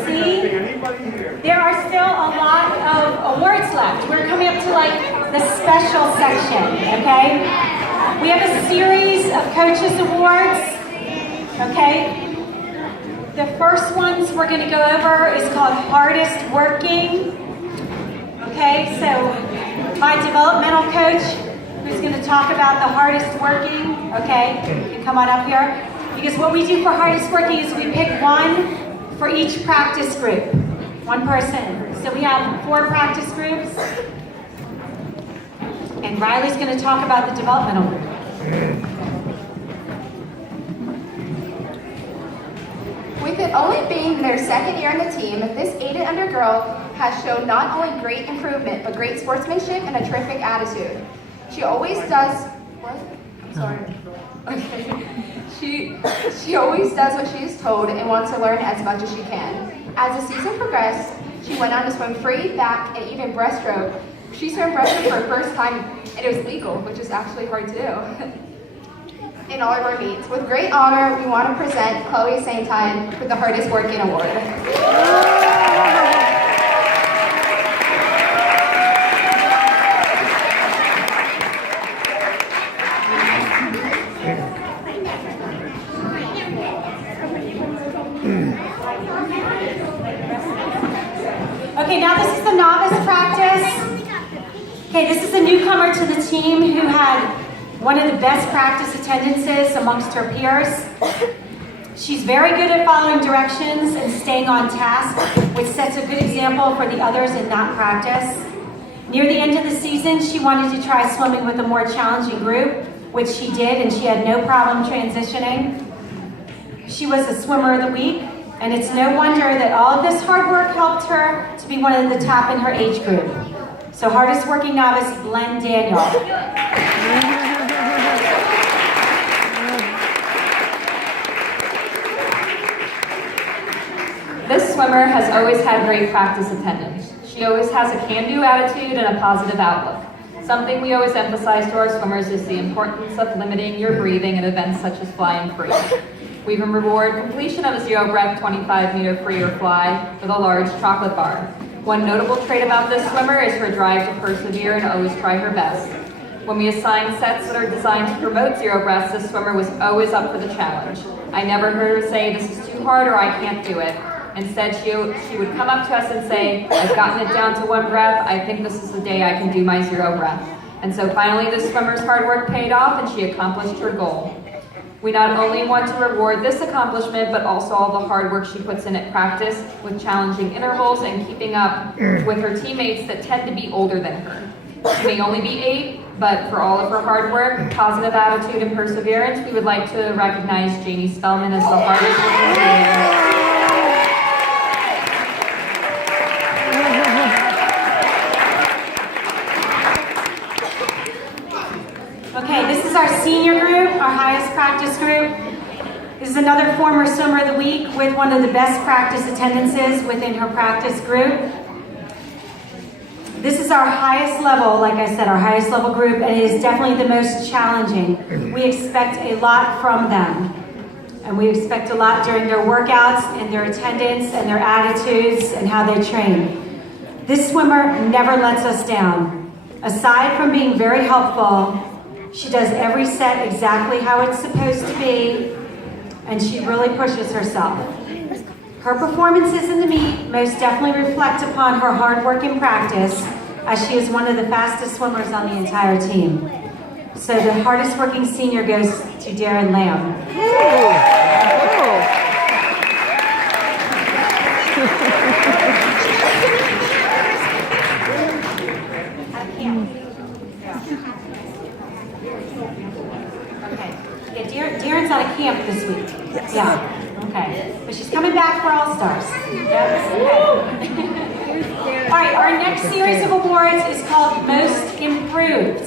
See, there are still a lot of awards left. We're coming up to like the special section, okay? We have a series of coaches awards, okay? The first ones we're going to go over is called Hardest Working, okay? So my developmental coach, who's going to talk about the hardest working, okay? You can come on up here. Because what we do for hardest working is we pick one for each practice group, one person. So we have 4 practice groups, and Riley's going to talk about the developmental group. With it only being their second year on the team, this 8 and under girl has shown not only great improvement, but great sportsmanship and a terrific attitude. She always does, what? I'm sorry. Okay. She always does what she is told and wants to learn as much as she can. As the season progressed, she went on to swim free, back, and even breaststroke. She swam breaststroke for her first time, and it was legal, which is actually hard to do. In all of our meets. With great honor, we want to present Chloe Saintine with the Hardest Working Award. Okay, now this is the novice practice. Okay, this is a newcomer to the team who had one of the best practice attendances amongst her peers. She's very good at following directions and staying on task, which sets a good example for the others in that practice. Near the end of the season, she wanted to try swimming with a more challenging group, which she did, and she had no problem transitioning. She was a swimmer of the week, and it's no wonder that all of this hard work helped her to be one of the top in her age group. So hardest working novice, Glenn Daniel. This swimmer has always had great practice attendance. She always has a can-do attitude and a positive outlook. Something we always emphasize to our swimmers is the importance of limiting your breathing at events such as flying free. We even reward completion of a zero breath 25-meter free or fly with a large chocolate bar. One notable trait about this swimmer is her drive to persevere and always try her best. When we assign sets that are designed to promote zero breaths, this swimmer was always up for the challenge. I never heard her say, "This is too hard," or "I can't do it." Instead, she would come up to us and say, "I've gotten it down to 1 breath. I think this is the day I can do my zero breath." And so finally, this swimmer's hard work paid off and she accomplished her goal. We not only want to reward this accomplishment, but also all the hard work she puts in at practice with challenging intervals and keeping up with her teammates that tend to be older than her. She may only be 8, but for all of her hard work, positive attitude, and perseverance, we would like to recognize Jamie Spellman as the hardest working player. Okay, this is our senior group, our highest practice group. This is another former swimmer of the week with one of the best practice attendances within her practice group. This is our highest level, like I said, our highest level group, and it is definitely the most challenging. We expect a lot from them, and we expect a lot during their workouts and their attendance and their attitudes and how they train. This swimmer never lets us down. Aside from being very helpful, she does every set exactly how it's supposed to be, and she really pushes herself. Her performances in the meet most definitely reflect upon her hard work in practice, as she is one of the fastest swimmers on the entire team. So the hardest working senior goes to Daryn Lamb. Daryn's at a camp this week. Yes. Yeah. Okay. But she's coming back for All Stars. Yes. Okay. All right. Our next series of awards is called Most Improved.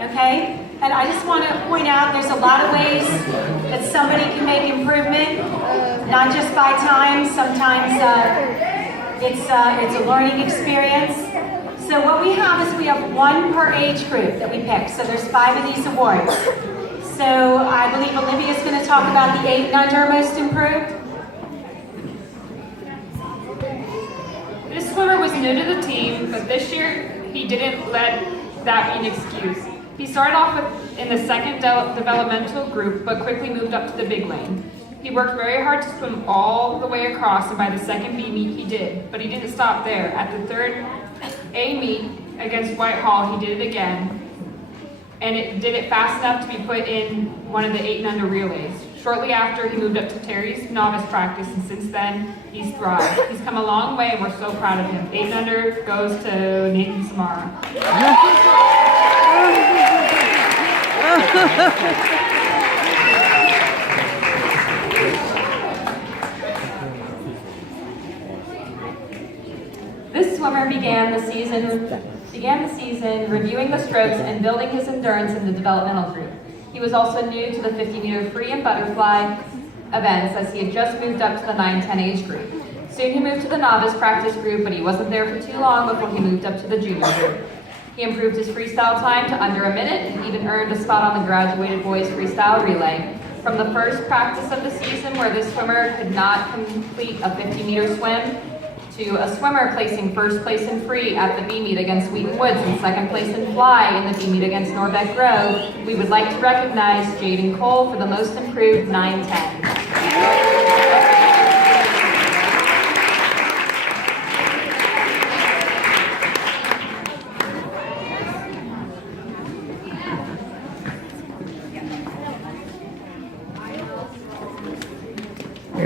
Okay. And I just want to point out there's a lot of ways that somebody can make improvement, not just by time. Sometimes it's a learning experience. So what we have is we have 1 per age group that we pick. So there's 5 of these awards. So I believe Olivia's going to talk about the 8 and under most improved. new to the team, but this year he didn't let that be an excuse. He started off in the second developmental group, but quickly moved up to the big lane. He worked very hard to swim all the way across, and by the second B meet he did, but he didn't stop there. At the third A meet against Whitehall, he did it again, and it did it fast enough to be put in one of the 8 and under relays. Shortly after, he moved up to Terry's novice practice, and since then, he's thrived. He's come a long way, and we're so proud of him. 8 and under goes to Nathan Samara. This swimmer began the season reviewing the strokes and building his endurance in the developmental group. He was also new to the 50-meter free and butterfly events as he had just moved up to the 9-10 age group. Soon he moved to the novice practice group, but he wasn't there for too long before he moved up to the junior group. He improved his freestyle time to under a minute and even earned a spot on the graduated boys freestyle relay. From the first practice of the season where this swimmer could not complete a 50-meter swim, to a swimmer placing first place in free at the B meet against Wheaton Woods and second place in fly in the B meet against Norbeck Grove, we would like to recognize Jaden Cole for the most improved 9-10.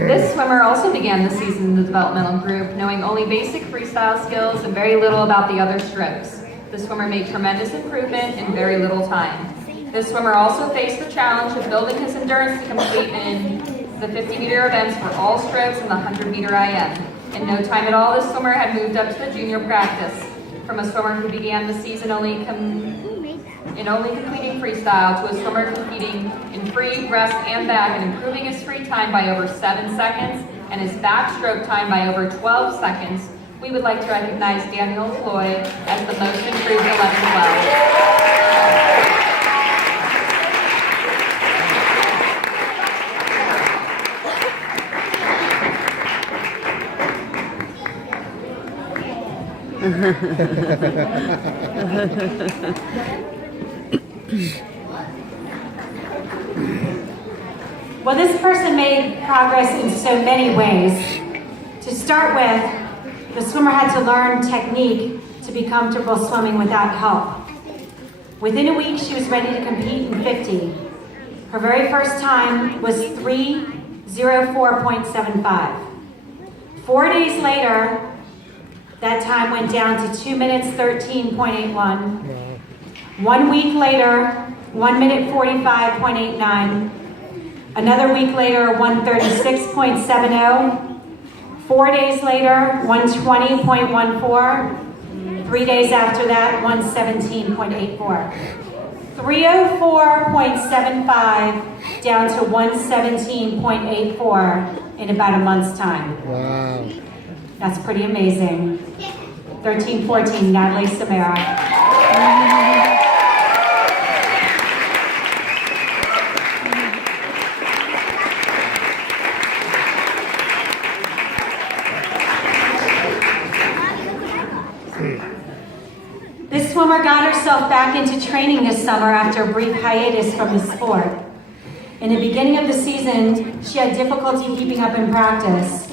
This swimmer also began the season in the developmental group, knowing only basic freestyle skills and very little about the other strokes. The swimmer made tremendous improvement in very little time. This swimmer also faced the challenge of building his endurance to complete in the 50-meter events for all strokes and the 100-meter IM. In no time at all, this swimmer had moved up to the junior practice. From a swimmer who began the season only completing freestyle to a swimmer competing in free, breast, and back and improving his free time by over 7 seconds and his backstroke time by over 12 seconds, we would like to recognize Daniel Floyd as the most improved 11-12. Well, this person made progress in so many ways. To start with, the swimmer had to learn technique to be comfortable swimming without help. Within a week, she was ready to compete in 50. Her very first time was 3:04.75. 4 days later, that time went down to 2 minutes 13.81. 1 week later, 1 minute 45.89. Another week later, 136.70. 4 days later, 120.14. 3 days after that, 117.84. 304.75 down to 117.84 in about a month's time. Wow. That's pretty amazing. 13-14, Natalie Samara. This swimmer got herself back into training this summer after a brief hiatus from the sport. In the beginning of the season, she had difficulty keeping up in practice,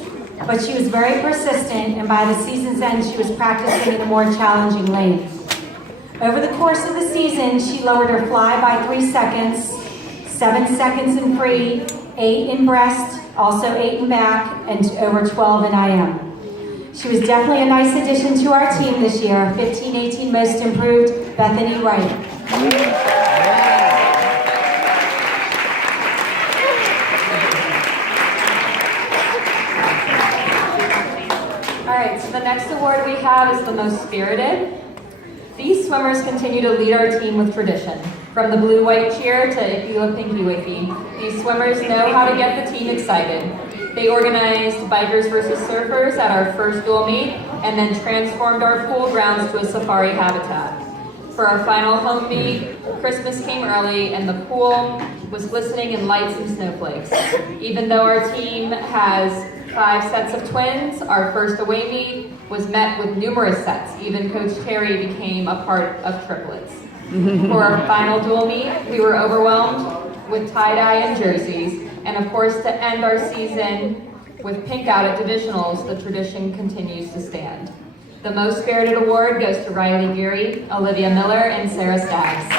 but she was very persistent, and by the season's end, she was practicing in a more challenging lane. Over the course of the season, she lowered her fly by 3 seconds, 7 seconds in free, 8 in breast, also 8 in back, and over 12 in IM. She was definitely a nice addition to our team this year. 15-18 most improved, Bethany Wright. All right, so the next award we have is the most spirited. These swimmers continue to lead our team with tradition. From the blue-white cheer to Ippila Pinky Wicky, these swimmers know how to get the team excited. They organized bikers versus surfers at our first dual meet and then transformed our pool grounds to a safari habitat. For our final home meet, Christmas came early and the pool was glistening in lights and snowflakes. Even though our team has 5 sets of twins. Our first away meet was met with numerous sets. Even Coach Terry became a part of triplets. For our final dual meet, we were overwhelmed with tie-dye and jerseys. And of course, to end our season with pink out at divisionals, the tradition continues to stand. The Most Spirited Award goes to Riley Geary, Olivia Miller, and Sarah Staggs.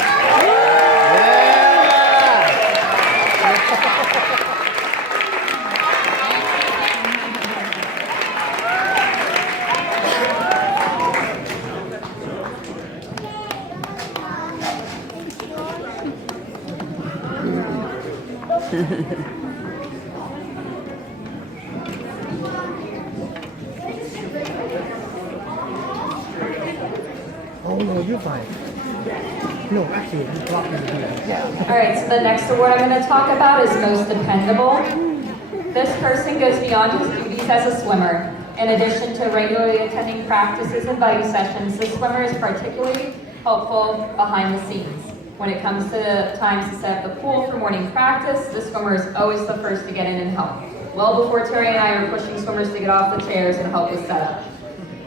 Oh no, you're fine. No, actually, you dropped me here. All right, so the next award I'm going to talk about is Most Dependable. This person goes beyond his duties as a swimmer. In addition to regularly attending practices and buddy sessions, the swimmer is particularly helpful behind the scenes. When it comes to times to set up the pool for morning practice, the swimmer is always the first to get in and help. Well before Terry and I are pushing swimmers to get off the chairs and help with setup.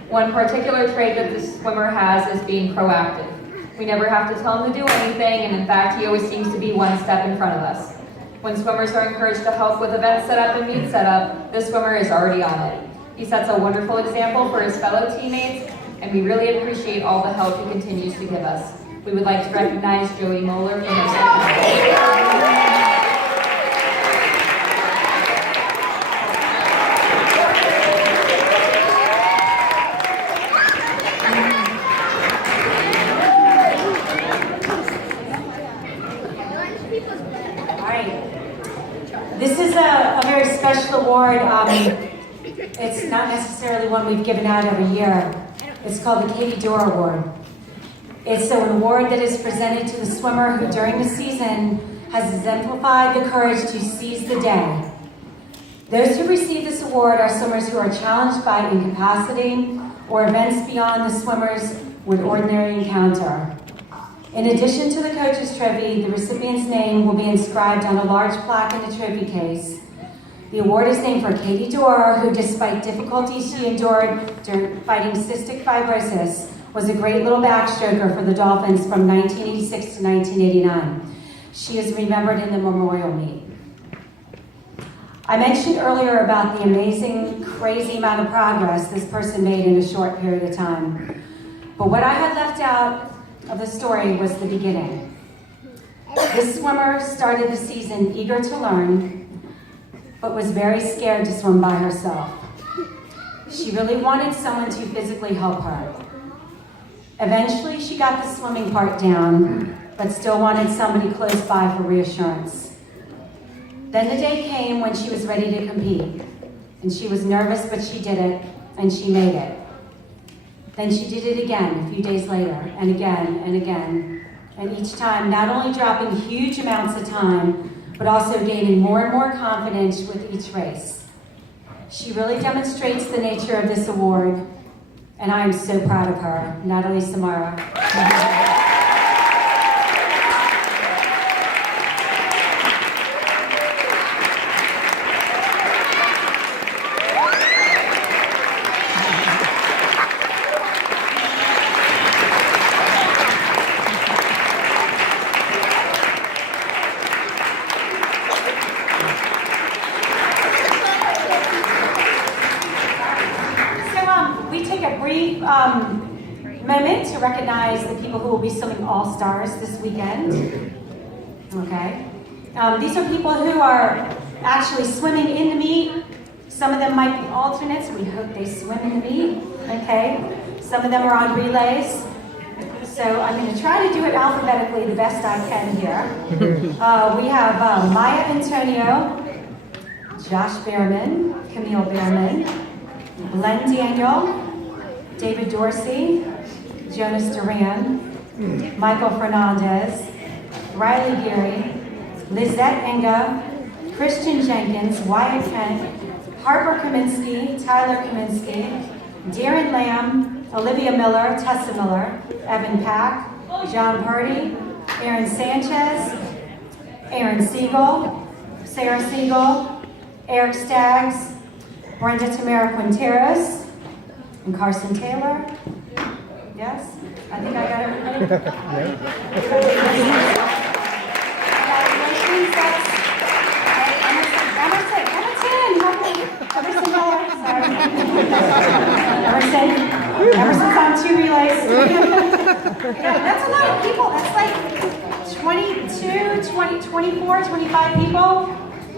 One particular trait that the swimmer has is being proactive. We never have to tell him to do anything, and in fact, he always seems to be one step in front of us. When swimmers are encouraged to help with event setup and meet setup, the swimmer is already on it. He sets a wonderful example for his fellow teammates, and we really appreciate all the help he continues to give us. We would like to recognize Joey Moeller for her second. This is a very special award. It's not necessarily one we've given out every year. It's called the Katie Dorr Award. It's an award that is presented to the swimmer who during the season has exemplified the courage to seize the day. Those who receive this award are swimmers who are challenged by incapacity or events beyond the swimmers would ordinarily encounter. In addition to the coach's trophy, the recipient's name will be inscribed on a large plaque in the trophy case. The award is named for Katie Dorr, who despite difficulties she endured during fighting cystic fibrosis, was a great little backstroker for the Dolphins from 1986 to 1989. She is remembered in the memorial meet. I mentioned earlier about the amazing, crazy amount of progress this person made in a short period of time. But what I had left out of the story was the beginning. This swimmer started the season eager to learn, but was very scared to swim by herself. She really wanted someone to physically help her. Eventually, she got the swimming part down, but still wanted somebody close by for reassurance. Then the day came when she was ready to compete, and she was nervous, but she did it, and she made it. Then she did it again a few days later, and again, and each time not only dropping huge amounts of time, but also gaining more and more confidence with each race. She really demonstrates the nature of this award, and I am so proud of her, Natalie Samara. Moment to recognize the people who will be swimming All-Stars this weekend. Okay. These are people who are actually swimming in the meet. Some of them might be alternates. We hope they swim in the meet. Okay. Some of them are on relays. So I'm going to try to do it alphabetically the best I can here. We have Maya Antonio, Josh Behrman, Camille Behrman, Len Daniel, David Dorsey, Jonas Duran, Michael Fernandez, Riley Geary, Lizette Enga, Christian Jenkins, Wyatt Kent, Harper Kaminsky, Tyler Kaminsky, Daryn Lamb, Olivia Miller, Tessa Miller, Evan Pack, John Purdy, Aaron Sanchez, Aaron Siegel, Sarah Siegel, Eric Staggs, Brenda Tamara Quinteros, and Carson Taylor. Yes? I think I got everybody. Congratulations. Emerson Miller, sorry. Emerson's on 2 relays. Yeah, that's a lot of people. That's like 22, 20, 24, 25 people.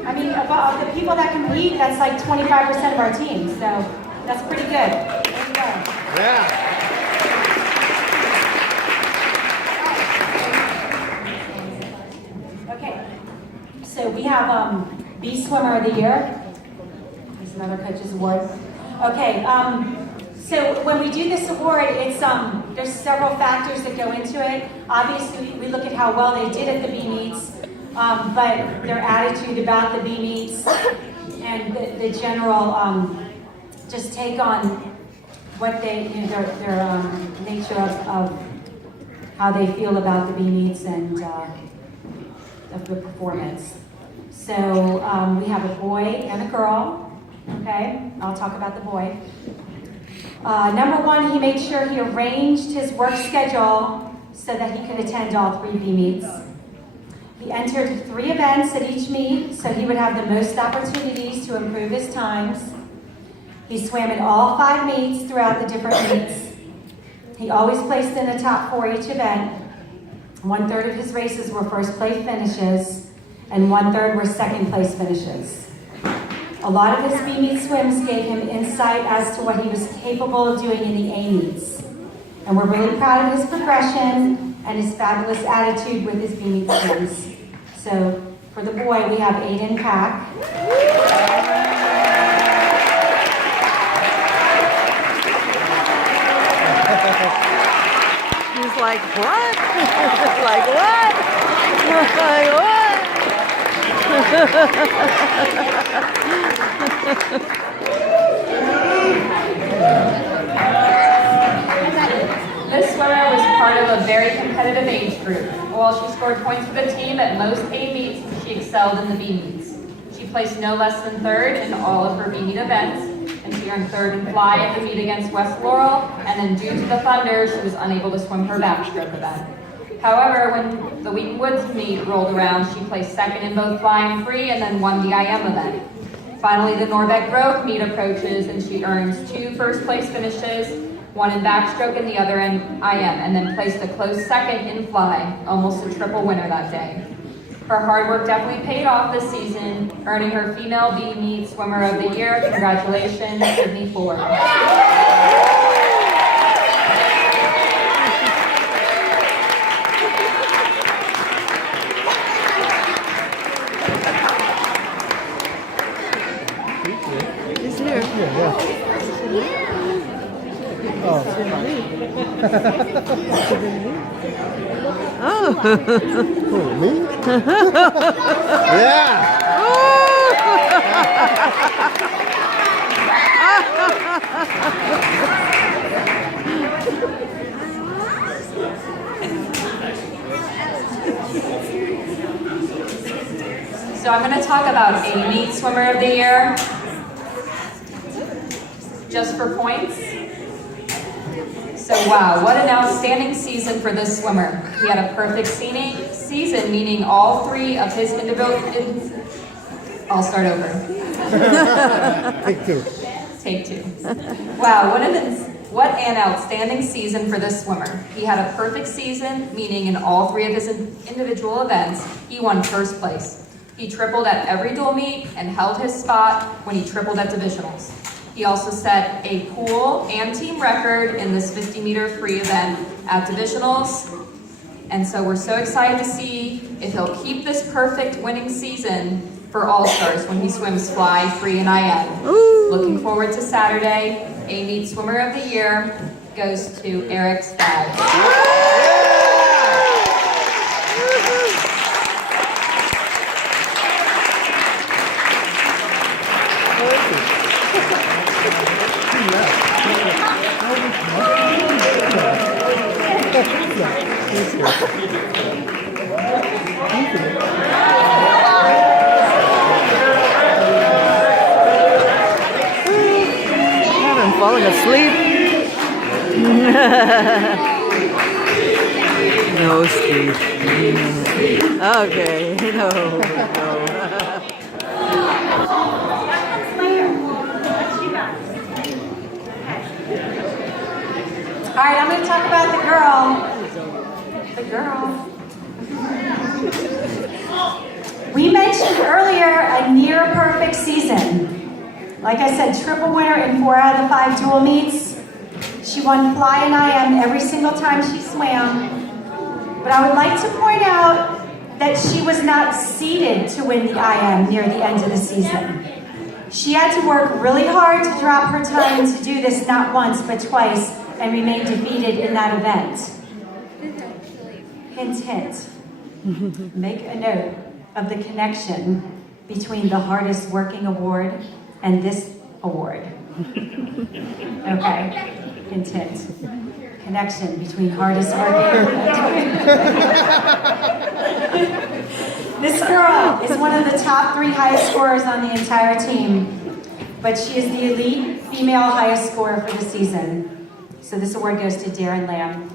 I mean, of the people that compete, that's like 25% of our team. So that's pretty good. There you go. Yeah. Okay. So we have B Swimmer of the Year. There's another coach's award. Okay. So when we do this award, it's there's several factors that go into it. Obviously, we look at how well they did at the B meets, but their attitude about the B meets and the general just take on what they, their nature of how they feel about the B meets and of the performance. So we have a boy and a girl. Okay, I'll talk about the boy. Number 1, he made sure he arranged his work schedule so that he could attend all 3 B meets. He entered 3 events at each meet so he would have the most opportunities to improve his times. He swam in all 5 meets throughout the different meets. He always placed in the top 4 each event. 1/3 of his races were first place finishes, and 1/3 were second place finishes. A lot of his B meet swims gave him insight as to what he was capable of doing in the A meets. And we're really proud of his progression and his fabulous attitude with his B meet swims. So for the boy, we have Aiden Pack. He's like, what? Like what? Like what? This swimmer was part of a very competitive age group. While she scored points for the team at most A meets, she excelled in the B meets. She placed no less than 3rd in all of her B meet events, and she earned 3rd in fly at the meet against West Laurel, and then due to the thunder, she was unable to swim her backstroke event. However, when the Wheaton Woods meet rolled around, she placed 2nd in both fly and free, and then won the IM event. Finally, the Norbeck Grove meet approaches, and she earns 2 first place finishes, 1 in backstroke and the other in IM, and then placed a close 2nd in fly, almost a triple winner that day. Her hard work definitely paid off this season, earning her female B meet swimmer of the year. Congratulations, Sydney Ford. He's here. Oh. Oh. Who, me? Yeah. So I'm going to talk about A meet swimmer of the year. Just for points. So wow, what an outstanding season for this swimmer. He had a perfect season, meaning all 3 of his individual... I'll start over. Take 2. Take 2. Wow, what an outstanding season for this swimmer. He had a perfect season, meaning in all 3 of his individual events, he won first place. He tripled at every dual meet and held his spot when he tripled at divisionals. He also set a pool and team record in this 50-meter free event at divisionals. And so we're so excited to see if he'll keep this perfect winning season for All-Stars when he swims fly, free, and IM. Looking forward to Saturday. A meet swimmer of the year goes to Eric Stagg. sleep. No sleep. Okay, no. All right, I'm going to talk about the girl. The girl. We mentioned earlier a near perfect season. Like I said, triple winner in 4 out of the 5 dual meets. She won fly and IM every single time she swam. But I would like to point out that she was not seeded to win the IM near the end of the season. She had to work really hard to drop her time to do this not once but twice and remain defeated in that event. Hint, hint. Make a note of the connection between the Hardest Working Award and this award. Okay, hint, hint. Connection between Hardest Working. This girl is one of the top 3 highest scorers on the entire team, but she is the elite female highest scorer for the season. So this award goes to Daryn Lamb.